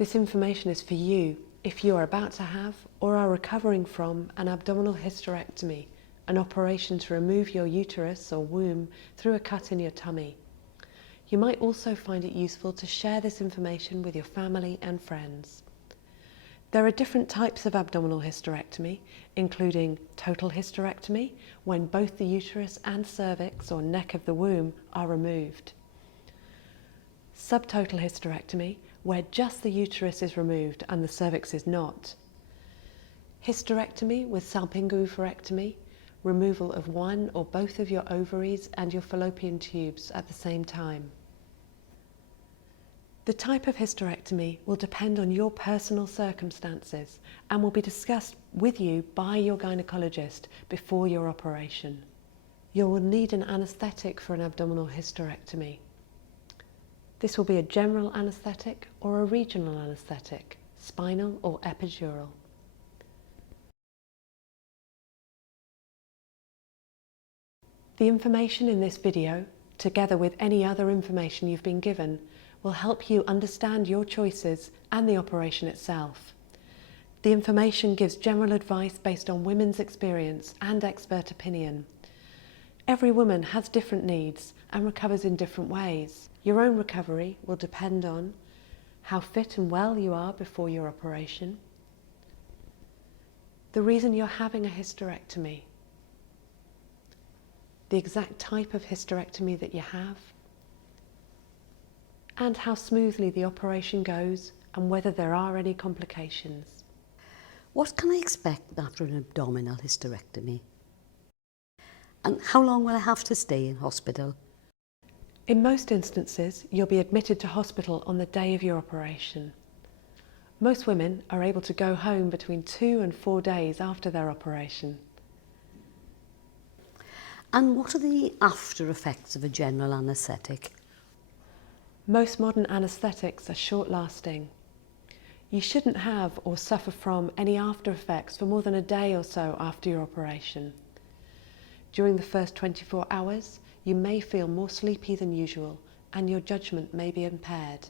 This information is for you if you are about to have or are recovering from an abdominal hysterectomy, an operation to remove your uterus or womb through a cut in your tummy. You might also find it useful to share this information with your family and friends. There are different types of abdominal hysterectomy, including total hysterectomy, when both the uterus and cervix or neck of the womb are removed. Subtotal hysterectomy, where just the uterus is removed and the cervix is not. Hysterectomy with salpingo-oophorectomy, removal of one or both of your ovaries and your fallopian tubes at the same time. The type of hysterectomy will depend on your personal circumstances and will be discussed with you by your gynaecologist before your operation. You will need an anaesthetic for an abdominal hysterectomy. This will be a general anaesthetic or a regional anaesthetic, spinal or epidural. The information in this video, together with any other information you've been given, will help you understand your choices and the operation itself. The information gives general advice based on women's experience and expert opinion. Every woman has different needs and recovers in different ways. Your own recovery will depend on how fit and well you are before your operation, the reason you're having a hysterectomy, the exact type of hysterectomy that you have, and how smoothly the operation goes and whether there are any complications. What can I expect after an abdominal hysterectomy? And how long will I have to stay in hospital? In most instances, you'll be admitted to hospital on the day of your operation. Most women are able to go home between 2 and 4 days after their operation. And what are the after effects of a general anaesthetic? Most modern anaesthetics are short-lasting. You shouldn't have or suffer from any after effects for more than a day or so after your operation. During the first 24 hours, you may feel more sleepy than usual and your judgment may be impaired.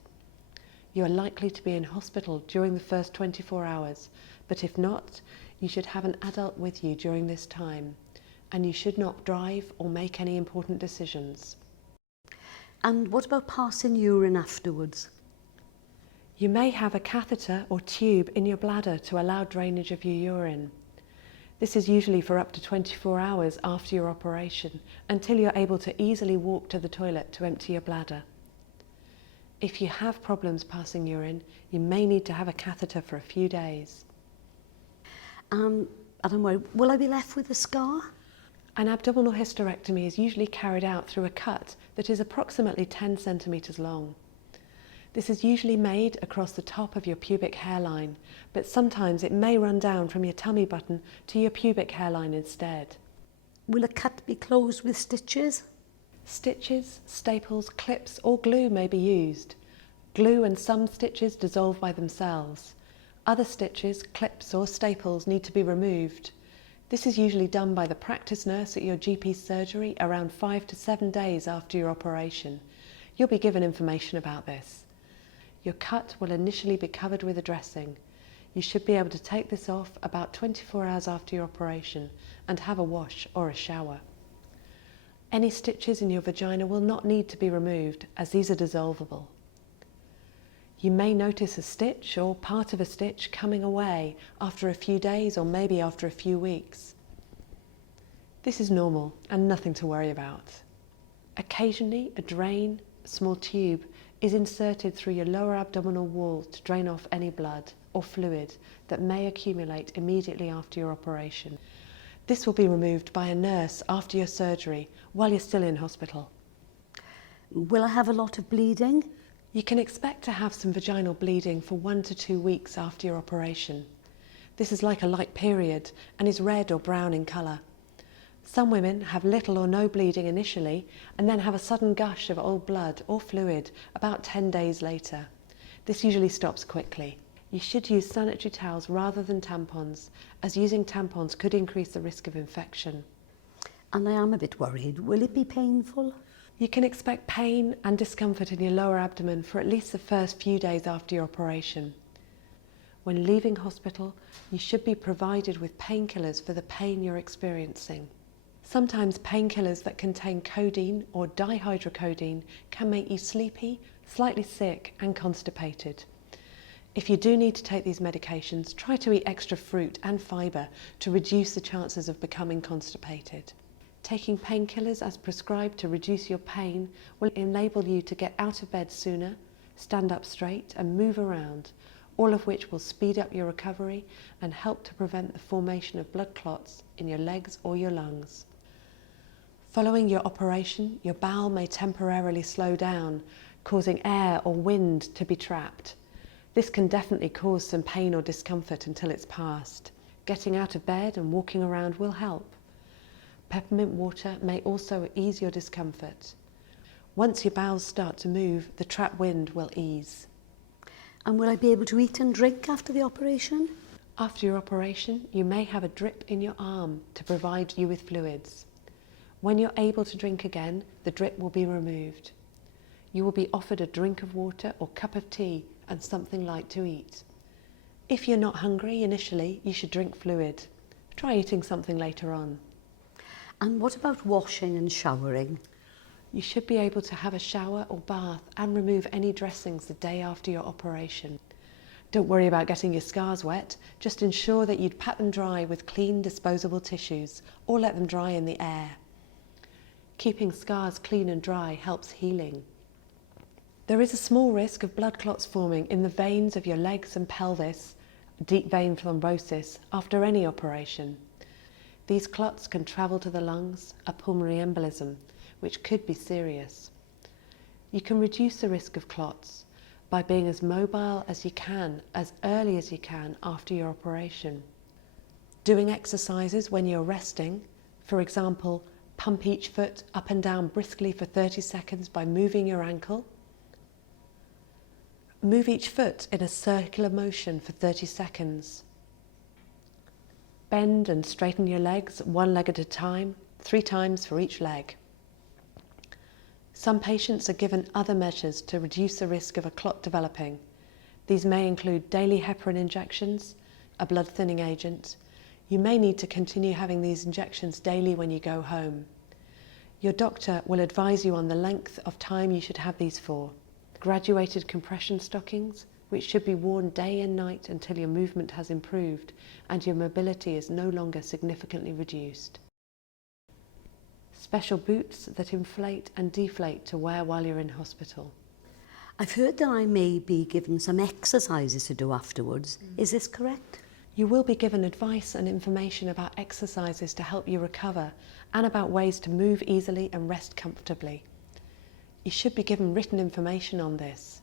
You are likely to be in hospital during the first 24 hours, but if not, you should have an adult with you during this time, and you should not drive or make any important decisions. And what about passing urine afterwards? You may have a catheter or tube in your bladder to allow drainage of your urine. This is usually for up to 24 hours after your operation, until you're able to easily walk to the toilet to empty your bladder. If you have problems passing urine, you may need to have a catheter for a few days. And I'm worried, will I be left with a scar? An abdominal hysterectomy is usually carried out through a cut that is approximately 10 centimetres long. This is usually made across the top of your pubic hairline, but sometimes it may run down from your tummy button to your pubic hairline instead. Will a cut be closed with stitches? Stitches, staples, clips or glue may be used. Glue and some stitches dissolve by themselves. Other stitches, clips or staples need to be removed. This is usually done by the practice nurse at your GP's surgery around 5 to 7 days after your operation. You'll be given information about this. Your cut will initially be covered with a dressing. You should be able to take this off about 24 hours after your operation and have a wash or a shower. Any stitches in your vagina will not need to be removed, as these are dissolvable. You may notice a stitch or part of a stitch coming away after a few days or maybe after a few weeks. This is normal and nothing to worry about. Occasionally, a drain, a small tube, is inserted through your lower abdominal wall to drain off any blood or fluid that may accumulate immediately after your operation. This will be removed by a nurse after your surgery while you're still in hospital. Will I have a lot of bleeding? You can expect to have some vaginal bleeding for 1 to 2 weeks after your operation. This is like a light period and is red or brown in colour. Some women have little or no bleeding initially and then have a sudden gush of old blood or fluid about 10 days later. This usually stops quickly. You should use sanitary towels rather than tampons, as using tampons could increase the risk of infection. And I am a bit worried. Will it be painful? You can expect pain and discomfort in your lower abdomen for at least the first few days after your operation. When leaving hospital, you should be provided with painkillers for the pain you're experiencing. Sometimes painkillers that contain codeine or dihydrocodeine can make you sleepy, slightly sick and constipated. If you do need to take these medications, try to eat extra fruit and fibre to reduce the chances of becoming constipated. Taking painkillers as prescribed to reduce your pain will enable you to get out of bed sooner, stand up straight and move around, all of which will speed up your recovery and help to prevent the formation of blood clots in your legs or your lungs. Following your operation, your bowel may temporarily slow down, causing air or wind to be trapped. This can definitely cause some pain or discomfort until it's passed. Getting out of bed and walking around will help. Peppermint water may also ease your discomfort. Once your bowels start to move, the trapped wind will ease. And will I be able to eat and drink after the operation? After your operation, you may have a drip in your arm to provide you with fluids. When you're able to drink again, the drip will be removed. You will be offered a drink of water or cup of tea and something light to eat. If you're not hungry initially, you should drink fluid. Try eating something later on. And what about washing and showering? You should be able to have a shower or bath and remove any dressings the day after your operation. Don't worry about getting your scars wet, just ensure that you'd pat them dry with clean disposable tissues or let them dry in the air. Keeping scars clean and dry helps healing. There is a small risk of blood clots forming in the veins of your legs and pelvis, deep vein thrombosis, after any operation. These clots can travel to the lungs, a pulmonary embolism, which could be serious. You can reduce the risk of clots by being as mobile as you can, as early as you can after your operation. Doing exercises when you're resting, for example, pump each foot up and down briskly for 30 seconds by moving your ankle. Move each foot in a circular motion for 30 seconds. Bend and straighten your legs one leg at a time, 3 times for each leg. Some patients are given other measures to reduce the risk of a clot developing. These may include daily heparin injections, a blood thinning agent. You may need to continue having these injections daily when you go home. Your doctor will advise you on the length of time you should have these for. Graduated compression stockings, which should be worn day and night until your movement has improved and your mobility is no longer significantly reduced. Special boots that inflate and deflate to wear while you're in hospital. I've heard that I may be given some exercises to do afterwards. Is this correct? You will be given advice and information about exercises to help you recover and about ways to move easily and rest comfortably. You should be given written information on this.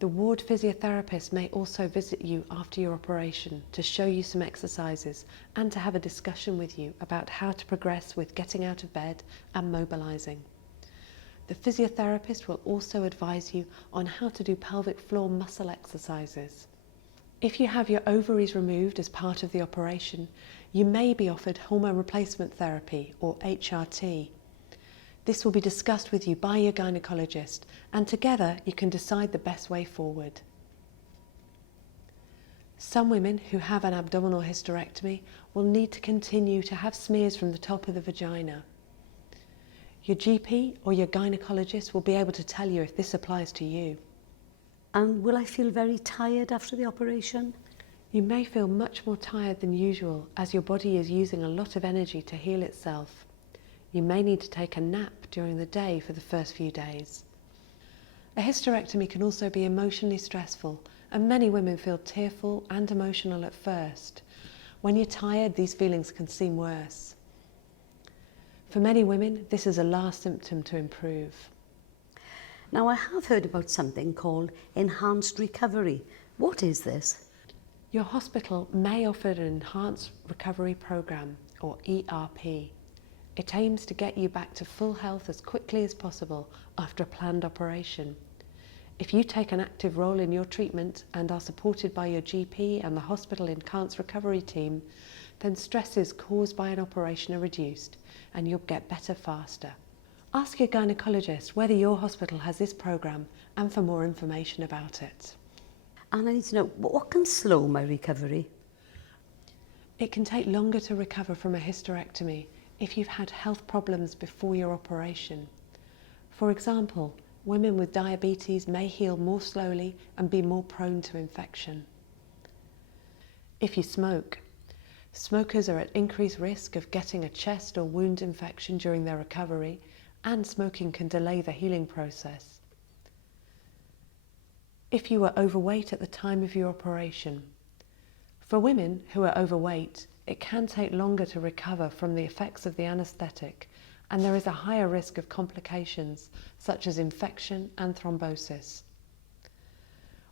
The ward physiotherapist may also visit you after your operation to show you some exercises and to have a discussion with you about how to progress with getting out of bed and mobilising. The physiotherapist will also advise you on how to do pelvic floor muscle exercises. If you have your ovaries removed as part of the operation, you may be offered hormone replacement therapy or HRT. This will be discussed with you by your gynaecologist, and together you can decide the best way forward. Some women who have an abdominal hysterectomy will need to continue to have smears from the top of the vagina. Your GP or your gynaecologist will be able to tell you if this applies to you. And will I feel very tired after the operation? You may feel much more tired than usual as your body is using a lot of energy to heal itself. You may need to take a nap during the day for the first few days. A hysterectomy can also be emotionally stressful, and many women feel tearful and emotional at first. When you're tired, these feelings can seem worse. For many women, this is a last symptom to improve. Now, I have heard about something called enhanced recovery. What is this? Your hospital may offer an enhanced recovery program, or ERP. It aims to get you back to full health as quickly as possible after a planned operation. If you take an active role in your treatment and are supported by your GP and the hospital enhanced recovery team, then stresses caused by an operation are reduced and you'll get better faster. Ask your gynaecologist whether your hospital has this program and for more information about it. And I need to know, what can slow my recovery? It can take longer to recover from a hysterectomy if you've had health problems before your operation. For example, women with diabetes may heal more slowly and be more prone to infection. If you smoke, smokers are at increased risk of getting a chest or wound infection during their recovery, and smoking can delay the healing process. If you were overweight at the time of your operation. For women who are overweight, it can take longer to recover from the effects of the anaesthetic, and there is a higher risk of complications such as infection and thrombosis,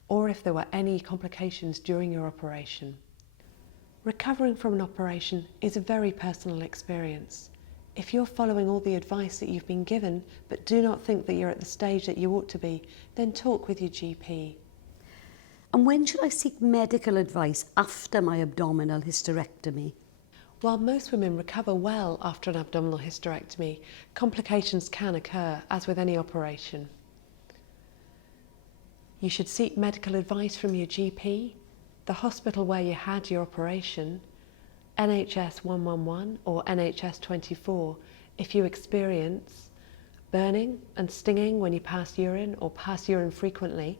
or if there were any complications during your operation. Recovering from an operation is a very personal experience. If you're following all the advice that you've been given but do not think that you're at the stage that you ought to be, then talk with your GP. And when should I seek medical advice after my abdominal hysterectomy? While most women recover well after an abdominal hysterectomy, complications can occur, as with any operation. You should seek medical advice from your GP, the hospital where you had your operation, NHS 111 or NHS 24 if you experience burning and stinging when you pass urine or pass urine frequently.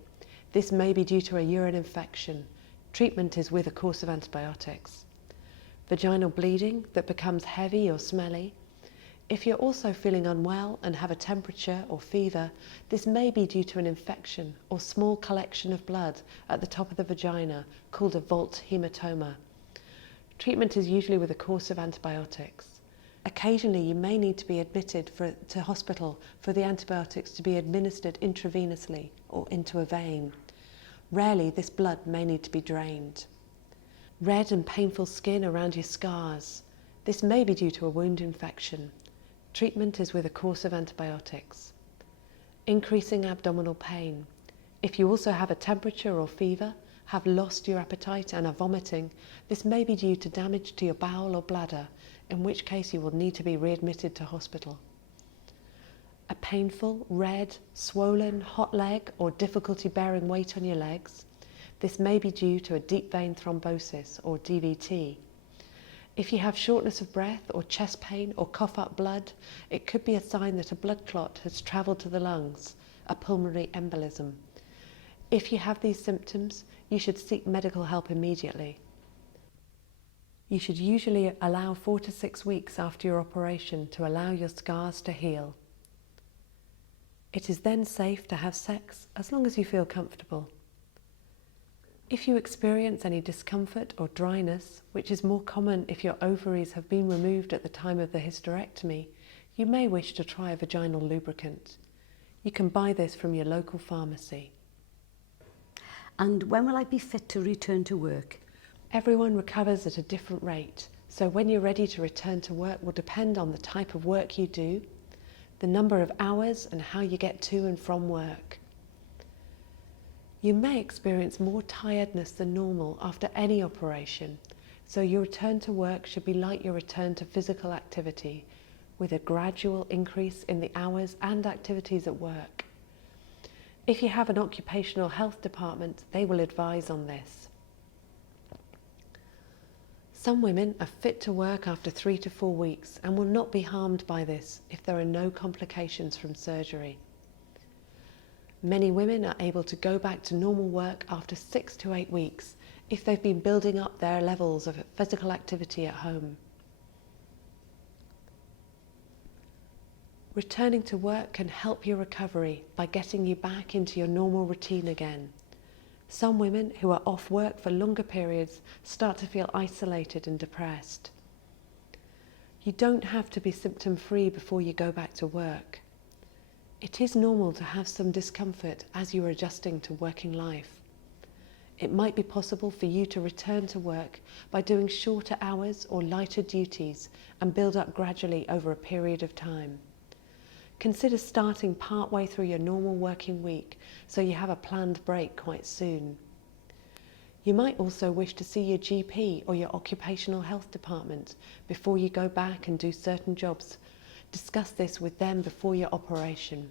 This may be due to a urine infection. Treatment is with a course of antibiotics. Vaginal bleeding that becomes heavy or smelly. If you're also feeling unwell and have a temperature or fever, this may be due to an infection or small collection of blood at the top of the vagina called a vault hematoma. Treatment is usually with a course of antibiotics. Occasionally you may need to be admitted to hospital for the antibiotics to be administered intravenously or into a vein. Rarely this blood may need to be drained. Red and painful skin around your scars. This may be due to a wound infection. Treatment is with a course of antibiotics. Increasing abdominal pain. If you also have a temperature or fever, have lost your appetite and are vomiting, this may be due to damage to your bowel or bladder, in which case you will need to be readmitted to hospital. A painful, red, swollen, hot leg or difficulty bearing weight on your legs. This may be due to a deep vein thrombosis or DVT. If you have shortness of breath or chest pain or cough up blood, it could be a sign that a blood clot has travelled to the lungs, a pulmonary embolism. If you have these symptoms, you should seek medical help immediately. You should usually allow 4 to 6 weeks after your operation to allow your scars to heal. It is then safe to have sex as long as you feel comfortable. If you experience any discomfort or dryness, which is more common if your ovaries have been removed at the time of the hysterectomy, you may wish to try a vaginal lubricant. You can buy this from your local pharmacy. And when will I be fit to return to work? Everyone recovers at a different rate, so when you're ready to return to work will depend on the type of work you do, the number of hours and how you get to and from work. You may experience more tiredness than normal after any operation, so your return to work should be like your return to physical activity, with a gradual increase in the hours and activities at work. If you have an occupational health department, they will advise on this. Some women are fit to work after 3 to 4 weeks and will not be harmed by this if there are no complications from surgery. Many women are able to go back to normal work after 6 to 8 weeks if they've been building up their levels of physical activity at home. Returning to work can help your recovery by getting you back into your normal routine again. Some women who are off work for longer periods start to feel isolated and depressed. You don't have to be symptom-free before you go back to work. It is normal to have some discomfort as you are adjusting to working life. It might be possible for you to return to work by doing shorter hours or lighter duties and build up gradually over a period of time. Consider starting part-way through your normal working week so you have a planned break quite soon. You might also wish to see your GP or your occupational health department before you go back and do certain jobs. Discuss this with them before your operation.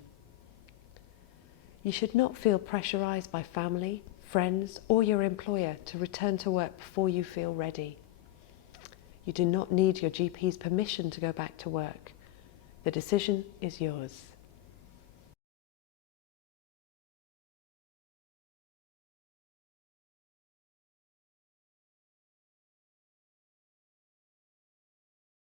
You should not feel pressurized by family, friends or your employer to return to work before you feel ready. You do not need your GP's permission to go back to work. The decision is yours.